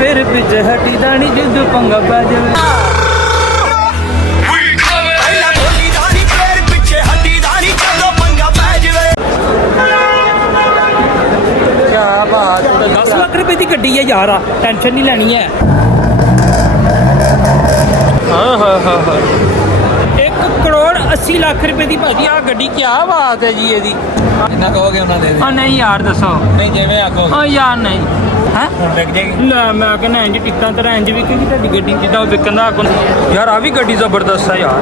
फिर पिछे हटी दानी जिद पंगा पै जावे क्या बात 10 लाख रुपए की गड्डी है यार टेंशन नहीं लैनी है हाँ हाँ हाँ हाँ 1 करोड़ 80 लाख रुपए की भाजी आ गड्डी क्या बात है जी ये इन्ना कहोगे उन्हें दे दे नहीं यार दसो नहीं जिवें आखो हाँ यार नहीं है विक जाएगी ना मैं कहना इंज टिकटां तरह इंज विकेगी तुहाडी गड्डी जिद्दां विकण दा आखो यार आ भी गड्डी जबरदस्त है यार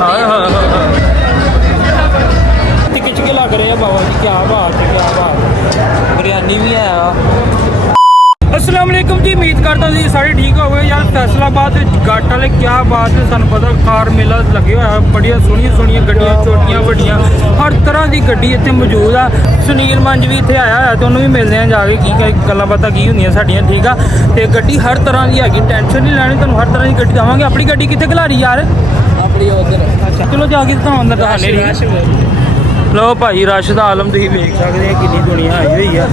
हाय हाय हाय खिच के लग रहे हैं बाबा जी क्या बात है क्या बात बिरयानी भी है अस्सलाम वालेकुम जी उम्मीद करता जी सारे ठीक हो गए यार फैसलाबाद घाट वाले क्या बात है सू पता कार मेला लगे हुआ बड़िया सोहनिया सोहनिया गड्डियां छोटियां वड्डियां हर तरह की गड्डी इतने मौजूद आ सुनील मंज भी इतने आया है तो उन्होंने भी मिलते हैं जाके की गल्लां बातां की होंदियां साडियां ठीक आ ते गड्डी हर तरह की हैगी टेंशन नहीं लैनी तुहानूं हर तरह की गड्डी देवांगे अपनी गड्डी कित्थे खिलारी यार अपनी उधर अच्छा चलो जाके तुहानूं अंदर दिखाने लो भाई रश का आलम तुम देख सकते हैं कितनी दुनिया आई हुई है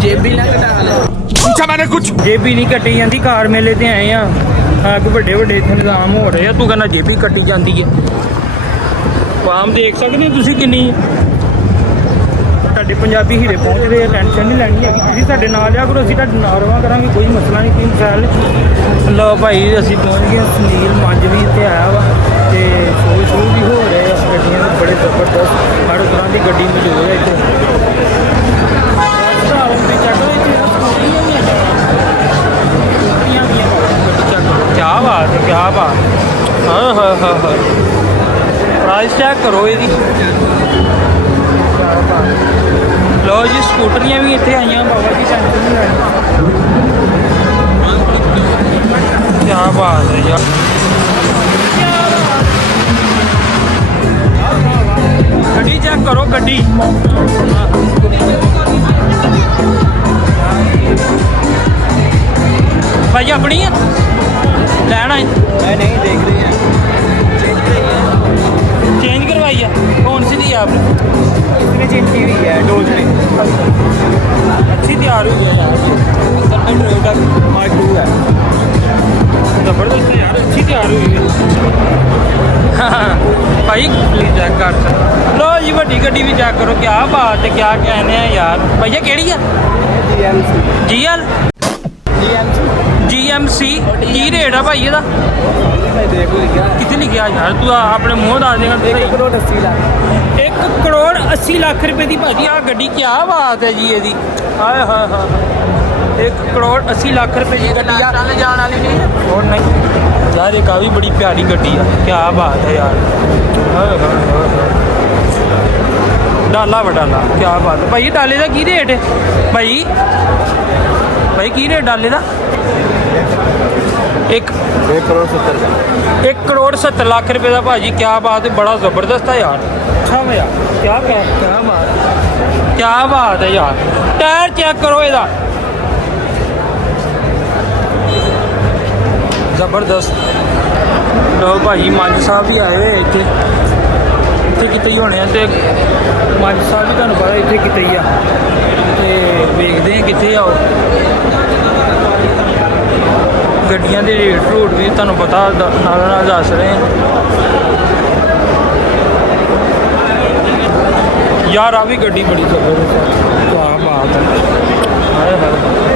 जेबी ना कटा मैंने कुछ जेबी नहीं कटी जाती कार मेले ते आए हैं कि बड़े बड़े इतने निजाम हो रहे हैं तू कहना जेबी कटी जाती है आम देख सकते हैं तुम किन्नी साढ़े पंजाबी हीरे पहुँच रहे हैं टेंशन नहीं लैनी है तुम साढ़े नाल आ करो असीं तुहाडे नाल रहा करांगे कोई मसला नहीं कोई मसाइल नहीं लो भाई असीं पहुँच गए सुनील मंज भी इत्थे आया वा ते शो भी हो रहे हैं गड्डियां बड़े जबरदस्त हर तरह की गड्डी मौजूद है इत्थे क्या बात है क्या बात हाँ हाँ हाँ हाँ प्राइस चेक करो ये लो जी स्कूटरियाँ भी इतने आई बाबा जी टेंशन नहीं लैनी क्या बात है यार गड्डी चेक करो गड्डी भाई अपनी है लैना है नहीं देख रही है चेंज करवाई है कौन सी दी है आपने इसमें चेंज की हुई है डोज में अच्छी तैयार हुई है यार मार्क 2 है जबरदस्त है यार अच्छी तैयार हुई है भाई प्लीज चेक कर लो जी वड्डी गड्डी भी चेक करो क्या बात है क्या कहने हैं यार भैया केड़ी है GL GMC की रेट है भाई ਇਹਦਾ कितने लिखा यार तू अपने मुँह दस देगा 1 करोड़ 80 लाख 1 करोड़ 80 लाख रुपए की भाजी आ गड्डी क्या बात है जी ये हाय हाय हाय 1 करोड़ 80 लाख रुपए की गड्डी जाने वाली नहीं और नहीं यार एक भी बड़ी प्यारी गड्डी है क्या बात है यार हाय हाय हाय डाला वडाला क्या बात है भाई डाले का की रेट है भाई भाई की रेट डाले का 1 करोड़ 70 लाख रुपए का भाजी क्या बात है बड़ा ज़बरदस्त है यार अच्छा भैया क्या बात है यार टायर चेक करो ये ज़बरदस्त लो भाई मंज साहब भी आए हुए इतने इतने किते ही होने तो मंज साहब भी तुहानूं पता इतने किते ही आ देखते हैं कितने आओ गड्डियां के रेट रूट भी तुहानूं पता नाल दस रहे हैं यार आ भी गड्डी बड़ी जबरदस्त क्या बात है हाय हाय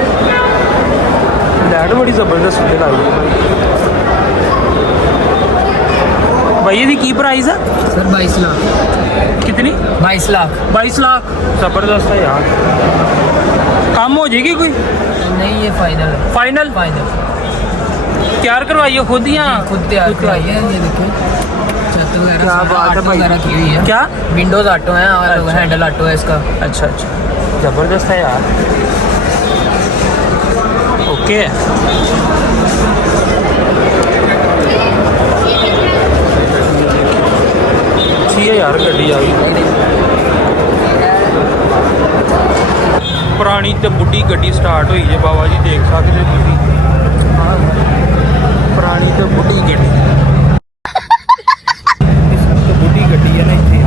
लाइट बड़ी जबरदस्त लाई है भाई ये की प्राइस है सर 22 लाख कितनी 22 लाख 22 लाख जबरदस्त है यार कम हो जाएगी कोई नहीं ये फाइनल है फाइनल तैयार करवाइए खुद या खुद तैयार करवाइए ये देखिए छत वगैरह क्या बात है भाई की हुई है क्या विंडोज ऑटो है और अच्छा, हैंडल ऑटो है इसका अच्छा अच्छा जबरदस्त है यार ओके अच्छी है यार गड्डी आ गई पुरानी तो बुढ़ी गड्डी स्टार्ट हुई है बाबा जी देख सकते हो पुरानी तो बुढ़ी गड्डी तो बुढ़ी गड्डी है ना इतनी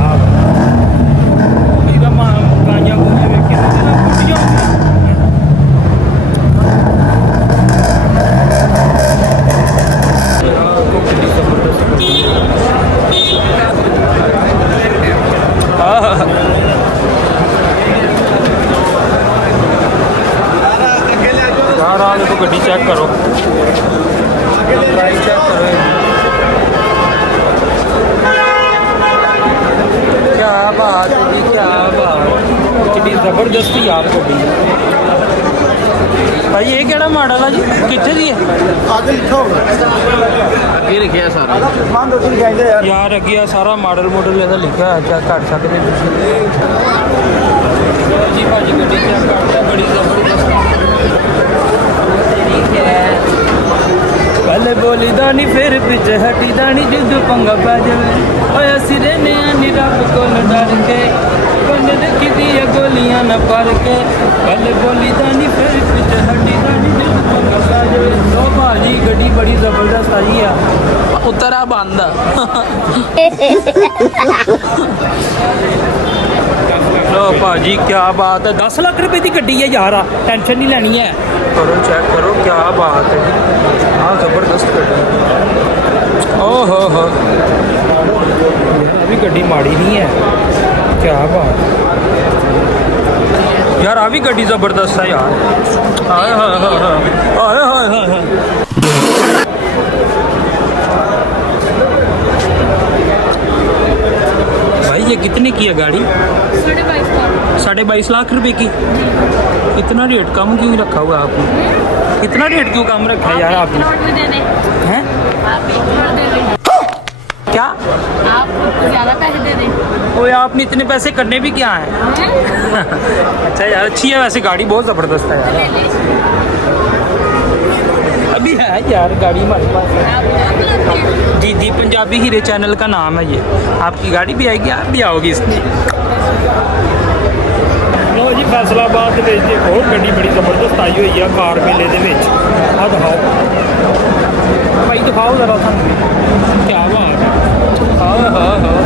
ਜ਼ਬਰਦਸਤ ਯਾਰ ਗੱਡੀ ਭਾਈ। ਇਹ ਕਿਹੜਾ ਮਾਡਲ ਆ ਜੀ, ਕਿੱਥੇ ਦੀ ਹੈ? आगे लिखा होगा ਅੱਗੇ ਲਿਖਿਆ ਸਾਰਾ मान दो दिन कहते यार ਯਾਰ ਅੱਗੇ ਆ ਸਾਰਾ ਮਾਡਲ ਇਹਦਾ ਲਿਖਿਆ ਹੋਇਆ, ਚੈੱਕ ਕਰ ਸਕਦੇ ਤੁਸੀਂ ਜੀ ਭਾਜੀ। ਗੱਡੀ ਚੈੱਕ ਕਰਦਾ, ਬੜੀ ਜ਼ਬਰਦਸਤ ਠੀਕ ਹੈ। ਪਹਿਲੇ ਬੋਲੀ ਦਾ ਨਹੀਂ ਫਿਰ ਵਿੱਚ ਹਟੀ ਦਾ ਨਹੀਂ, ਜਦੋਂ ਪੰਗਾ ਪੈ ਜਾਵੇ ਓਏ ਅਸੀਂ ਰਹਿੰਦੇ ਆ ਨੀ ਰੱਬ ਕੋਲ ਡਰ ਕੇ, ਕੰਨ ਦੇਖੀ ਦੀਆਂ ਗੋਲੀਆਂ ਨਾ ਪਰ ਕੇ। ਪਹਿਲੇ ਬੋਲੀ ਦਾ ਨਹੀਂ ਫਿਰ ਵਿੱਚ ਹਟੀ ਦਾ ਨਹੀਂ, ਜਦੋਂ ਪੰਗਾ ਪੈ ਜਾਵੇ। ਲੋ ਭਾਜੀ ਗੱਡੀ ਬੜੀ ਜ਼ਬਰਦਸਤ ਆਈ ਆ। ਉਤਰਾ ਬੰਦ ਆ। ਲੋ ਭਾਜੀ ਕੀ ਬਾਤ ਹੈ। 10 ਲੱਖ ਰੁਪਏ ਦੀ ਗੱਡੀ ਹੈ ਯਾਰ, ਟੈਨਸ਼ਨ ਨਹੀਂ ਲੈਣੀ ਹੈ। ਕਰੋ ਚੈੱਕ ਕਰੋ, ਕੀ ਬਾਤ ਹੈ ਜੀ। ਹਾਂ ਜ਼ਬਰਦਸਤ ਗੱਡੀ। ਓ ਹੋ ਵੀ ਗੱਡੀ ਮਾੜੀ ਨਹੀਂ ਹੈ, ਕੀ ਬਾਤ ਯਾਰ। ਆ ਵੀ ਗੱਡੀ ਜ਼ਬਰਦਸਤ ਹੈ यार। हाय हाय हाय हाय हाय हाय हाय। भाई ये कितने की है गाड़ी? 22.5 लाख रुपए की। इतना रेट कम क्यों रखा हुआ आपने? इतना रेट क्यों कम रखा है यार आपने? हैं? क्या आप ज्यादा पैसे दे दें। ओए आपने इतने पैसे करने भी क्या है? अच्छा यार, अच्छी है वैसे गाड़ी, बहुत ज़बरदस्त है यार। अभी है यार गाड़ी हमारे पास। जी जी, पंजाबी हीरे चैनल का नाम है ये। आपकी गाड़ी भी आएगी, आप भी आओगी इसमें। ਲੋ ਜੀ ਫੈਸਲਾਬਾਦ ਦੇ ਵਿੱਚ ਇੱਕ ਹੋਰ ਗੱਡੀ ਬੜੀ ਜ਼ਬਰਦਸਤ ਆਈ ਹੋਈ ਆ ਕਾਰ ਮੇਲੇ ਦੇ ਵਿੱਚ। ਆਹ ਦਿਖਾਓ ਭਾਈ, ਦਿਖਾਓ ਜ਼ਰਾ ਸਾਨੂੰ, ਕੀ ਬਾਤ ਹੈ। ਹਾਂ ਹਾਂ ਹਾਂ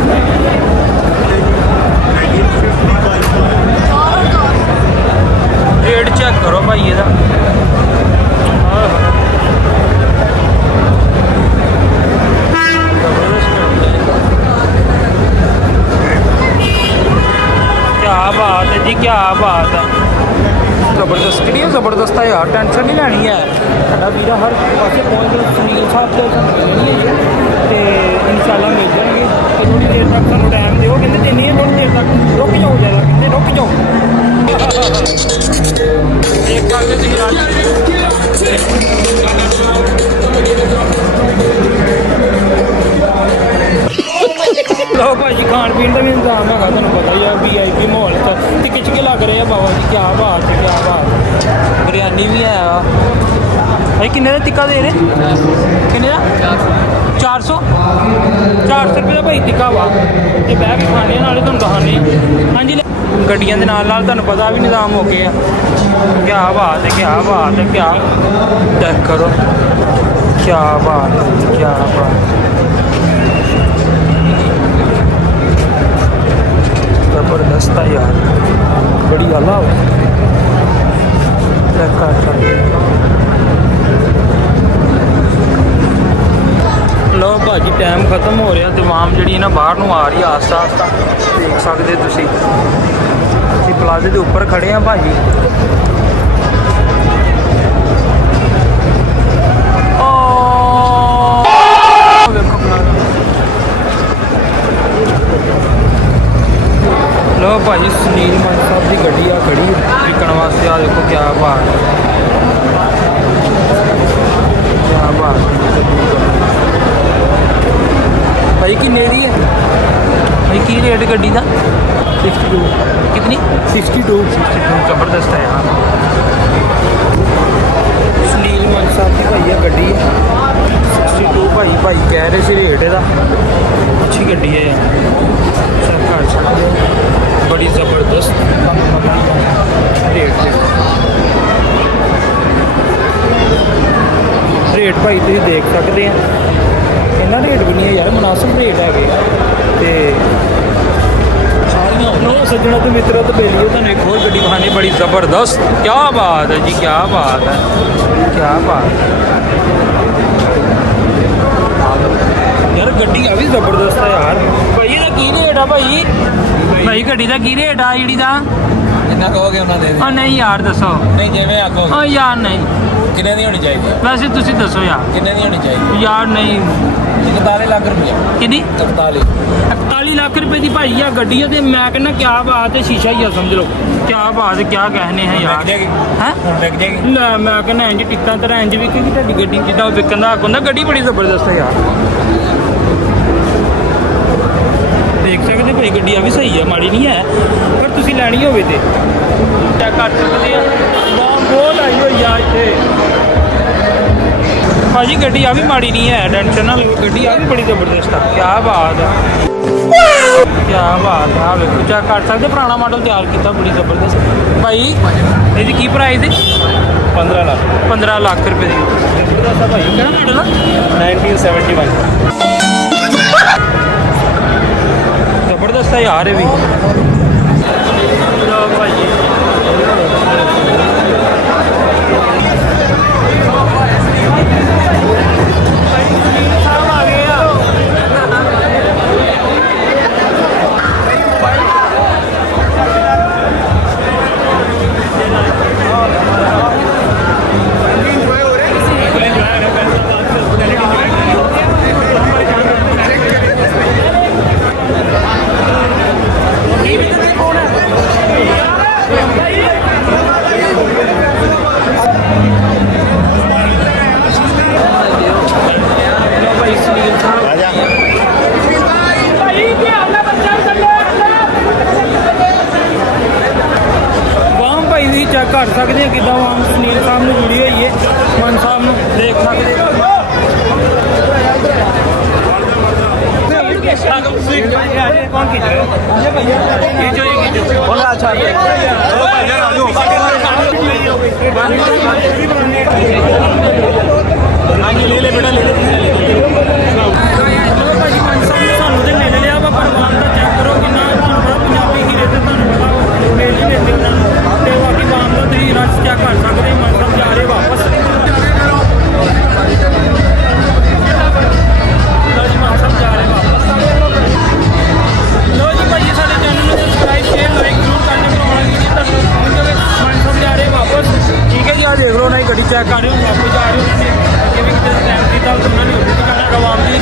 ਰੇਟ ਚੈੱਕ ਕਰੋ ਭਾਈ ਇਹਦਾ। ਹਾਂ ਹਾਂ क्या बात है जी, क्या बात है। ਜ਼ਬਰਦਸਤ ਕਿਹੜੀ ਜ਼ਬਰਦਸਤ ਹੈ ਯਾਰ, ਟੈਨਸ਼ਨ ਨਹੀਂ ਲੈਣੀ ਹੈ। ਸਾਡਾ ਵੀਰਾ ਹਰ ਪਾਸੇ ਪਹੁੰਚ ਗਿਆ। ਸੁਨੀਲ ਸਾਹਿਬ ਤੋਂ ਸਾਨੂੰ ਮਿਲਣੀ ਹੈ ਜੀ, ਤੇ ਇਨਸ਼ਾਅੱਲਾ ਮਿਲ ਜਾਣਗੇ। ਤੇ ਥੋੜੀ ਦੇਰ ਤੱਕ ਸਾਨੂੰ ਟਾਈਮ ਦਿਓ, ਕਹਿੰਦੇ ਦਿੰਨੀ ਹੈ ਥੋੜੀ ਦੇਰ ਤੱਕ। ਰੁਕ ਜਾਓ ਜਰਾ, ਕਹਿੰਦੇ ਰੁਕ ਜਾਓ। ਇੱਕ ਗੱਲ ਤੇ ਤੁਸੀਂ ਲੋ ਭਾਜੀ, ਖਾਣ ਪੀਣ ਦਾ ਵੀ ਇੰਤਜ਼ਾਮ ਹੈਗਾ, ਤੁਹਾਨੂੰ ਪਤਾ ਹੀ ਆ। VIP ਮਾਹੌਲ ਤੇ ਖਿੱਚ ਲੱਗ ਰਹੇ ਆ ਬਾਬਾ ਜੀ। ਕੀ ਬਾਤ ਹੈ, ਕੀ ਬਾਤ ਹੈ। ਬਿਰਿਆਨੀ ਵੀ ਹੈ ਭਾਈ। ਕਿੰਨੇ ਦਾ ਟਿੱਕਾ ਦੇ ਰਹੇ? ਕਿੰਨੇ ਦਾ? 400 ਰੁਪਏ ਦਾ ਭਾਈ ਟਿੱਕਾ ਵਾ। ਤੇ ਬਹਿ ਕੇ ਖਾਣੇ ਨਾਲੇ ਤੁਹਾਨੂੰ ਦਿਖਾਉਂਦੇ ਆ। ਹਾਂਜੀ, ਗੱਡੀਆਂ ਦੇ ਨਾਲ ਨਾਲ ਤੁਹਾਨੂੰ ਪਤਾ ਵੀ ਨਿਜ਼ਾਮ ਹੋ ਗਿਆ। ਕੀ ਬਾਤ ਹੈ, ਕੀ ਬਾਤ ਹੈ। ਕੀ ਚੈੱਕ ਕਰੋ, ਕੀ ਬਾਤ ਹੈ, ਕੀ ਬਾਤ। ਜ਼ਬਰਦਸਤ ਹੈ ਯਾਰ, ਬੜੀ ਆਲਾ ਹੋ। ਚੈੱਕ ਕਰ ਸਕਦੇ ਲੋ ਭਾਜੀ, ਟਾਈਮ ਖਤਮ ਹੋ ਰਿਹਾ। ਤਮਾਮ ਜਿਹੜੀ ਨਾ ਬਾਹਰ ਨੂੰ ਆ ਰਹੀ ਆ ਆਸਤਾ ਆਸਤਾ, ਦੇਖ ਸਕਦੇ ਤੁਸੀਂ। ਅਸੀਂ ਪਲਾਜ਼ੇ ਦੇ ਉੱਪਰ ਖੜੇ ਆ ਭਾਜੀ। ਲੋ ਭਾਜੀ, ਸੁਨੀਲ ਮਨ ਸਾਹਿਬ ਦੀ ਗੱਡੀ ਆ ਖੜੀ ਵਿਕਣ ਵਾਸਤੇ। ਆ ਦੇਖੋ ਕੀ ਬਾਤ ਹੈ, ਕੀ ਬਾਤ ਭਾਈ। ਕਿੰਨੇ ਦੀ ਹੈ ਭਾਈ? ਕੀ ਰੇਟ ਗੱਡੀ ਦਾ? 62। कितनी? 62। ਜ਼ਬਰਦਸਤ ਹੈ ਯਾਰ। ਸੁਨੀਲ ਮਨ ਸਾਹਿਬ ਦੀ ਭਾਈ ਆ ਗੱਡੀ ਹੈ 62 ਭਾਈ ਕਹਿ ਰਹੇ ਸੀ ਰੇਟ ਇਹਦਾ। ਅੱਛੀ ਗੱਡੀ ਹੈ ਯਾਰ, ਚੈੱਕ ਕਰ ਸਕਦੇ ਹੋ। ਬੜੀ ਜ਼ਬਰਦਸਤ ਰੇਟ ਭਾਈ ਤੁਸੀਂ ਦੇਖ ਸਕਦੇ ਆ। ਇੰਨਾ ਰੇਟ ਵੀ ਨਹੀਂ ਹੈ ਯਾਰ, ਮੁਨਾਸਿਬ ਰੇਟ ਹੈਗੇ। ਤੇ ਸਾਰੀਆਂ ਨੋ ਸੱਜਣਾ ਤੇ ਮਿੱਤਰੋ ਤੇ ਬੇਲੀਓ ਤੁਹਾਨੂੰ ਇੱਕ ਹੋਰ ਗੱਡੀ ਦਿਖਾਣੀ ਬੜੀ ਜ਼ਬਰਦਸਤ। ਕੀ ਬਾਤ ਹੈ ਜੀ, ਕੀ ਬਾਤ ਹੈ, ਕੀ ਬਾਤ ਯਾਰ। ਗੱਡੀ ਆ ਵੀ ਜ਼ਬਰਦਸਤ ਹੈ ਯਾਰ। ਭਾਈ ਇਹਦਾ ਕੀ ਰੇਟ ਆ ਭਾਈ? ਭਾਈ ਗੱਡੀ ਦਾ ਕੀ ਰੇਟ ਆ ਜਿਹੜੀ ਦਾ? ਜਿੰਨਾ ਕਹੋਗੇ ਉਹਨਾਂ ਦੇ ਉਹ ਨਹੀਂ ਯਾਰ ਦੱਸੋ। ਨਹੀਂ ਜਿਵੇਂ ਆਖੋ। ਉਹ ਯਾਰ ਨਹੀਂ, ਕਿੰਨੇ ਦੀ ਹੋਣੀ ਚਾਹੀਦੀ? ਵੈਸੇ ਤੁਸੀਂ ਦੱਸੋ ਯਾਰ। ਕਿੰਨੇ ਦੀ ਹੋਣੀ ਚਾਹੀਦੀ? ਯਾਰ ਨਹੀਂ 41 ਲੱਖ ਰੁਪਏ ਕਿੰਨੀ 41 41 ਲੱਖ ਰੁਪਏ ਦੀ ਭਾਈ ਆ ਗੱਡੀ ਆ ਤੇ ਮੈਂ ਕਹਿੰਦਾ ਕਿਆ ਬਾਤ ਹੈ ਸ਼ੀਸ਼ਾ ਹੀ ਆ ਸਮਝ ਲਓ ਕਿਆ ਬਾਤ ਹੈ ਕਿਆ ਕਹਿਣੇ ਹੈ ਯਾਰ ਹੈ ਲੱਗ ਜਾਏਗੀ ਲੈ ਮੈਂ ਕਹਿੰਦਾ ਇੰਜ ਟਿਕਟਾਂ ਤਰ੍ਹਾਂ ਇੰਜ ਵਿਕੇਗੀ ਤੁਹਾਡੀ ਗੱਡੀ ਜਿੱਦਾਂ ਉਹ ਵਿਕਣ ਦਾ ਹੱਕ ਹੁੰਦਾ ਗੱਡੀ ਬੜੀ ਜ਼ਬਰਦਸਤ ਹੈ ਯਾਰ ਦੇਖ ਸਕਦੇ ਭਾਈ ਗੱਡੀ ਆ ਵੀ ਸਹੀ ਆ ਮਾੜੀ ਨਹੀਂ ਹੈ ਪਰ ਤੁਸੀਂ ਲੈਣੀ ਹੋਵੇ ਤੇ ਚੈੱਕ ਕਰ ਸਕਦੇ ਆ ਬਹੁਤ ਆਈ ਹੋਈ ਆ ਇੱਥੇ ਭਾਜੀ ਗੱਡੀ ਆ ਵੀ ਮਾੜੀ ਨਹੀਂ ਹੈ ਟੈਨਸ਼ਨ ਨਾ ਲਓ ਗੱਡੀ ਆ ਵੀ ਬੜੀ ਜ਼ਬਰਦਸਤ ਆ ਕਿਆ ਬਾਤ ਆ ਕਿਆ ਬਾਤ ਆ ਵੇਖੋ ਚੈੱਕ ਕਰ ਸਕਦੇ ਪੁਰਾਣਾ ਮਾਡਲ ਤਿਆਰ ਕੀਤਾ ਬੜੀ ਜ਼ਬਰਦਸਤ ਭਾਈ ਇਹਦੀ ਕੀ ਪ੍ਰਾਈਸ ਹੈ 15 ਲੱਖ 15 ਲੱਖ ਰੁਪਏ ਦੀ ਜ਼ਬਰਦਸਤ ਆ ਭਾਈ ਕਿਹੜਾ ਮਾਡਲ ਆ 1971 ਜ਼ਬਰਦਸਤ ਹੈ ਯਾਰ ਇਹ ਵੀ ਲਓ ਭਾਈ ਚੈੱਕ ਕਰ ਸਕਦੇ ਆ ਕਿੱਦਾਂ ਆਮ ਸੁਨੀਲ ਸਾਹਿਬ ਨੂੰ ਜੁੜੀ ਹੋਈ ਹੈ ਮਨ ਸਾਹਿਬ ਨੂੰ ਦੇਖ ਸਕਦੇ ਭਾਜੀ ਮਨ ਸਾਹਿਬ ਨੇ ਸਾਨੂੰ ਤੇ ਮਿਲ ਲਿਆ ਵਾ ਪਰਵਾਨ ਦਾ ਚੈੱਕ ਕਰੋ ਕਿੰਨਾ ਤੁਹਾਨੂੰ ਪਤਾ ਪੰਜਾਬੀ ਹੀਰੇ ਤੇ ਤੁਹਾਨੂੰ ਪਤਾ ਮੇਲ ਹੀ ਮਿਲਦੇ ਉਹਨਾਂ ਨੂੰ ਤੇ ਬਾਕੀ ਬਾਮ ਦਾ ਤੁਸੀਂ ਰਸ਼ ਚੈੱਕ ਕਰ ਸਕਦੇ ਮਨ ਸਾਹਿਬ ਜਾ ਰਹੇ ਵਾਪਸ ਲੋ ਜੀ ਭਾਜੀ ਸਾਡੇ ਚੈਨਲ ਨੂੰ ਸਬਸਕ੍ਰਾਈਬ ਸ਼ੇਅਰ ਲਾਈਕ ਜ਼ਰੂਰ ਕਰਨਾ ਬਣਾਉਣਾ ਜੀ ਤੁਹਾਨੂੰ ਮਨ ਸਾਹਿਬ ਜਾ ਰਹੇ ਵਾਪਸ ਠੀਕ ਹੈ ਜੀ ਆ ਦੇਖ ਲਓ ਨਾ ਗੱਡੀ ਚੈੱਕ ਕਰ ਰਹੇ ਹੋ ਵਾਪਸ ਜਾ ਰਹੇ ਹੋ ਜਿਵੇਂ ਕਿਤੇ ਟਾਈਮ ਕੀਤਾ ਉਹਨਾਂ ਨੇ ਉੱਥੇ ਜਾਣਾ ਰਵਾਮ ਦੀ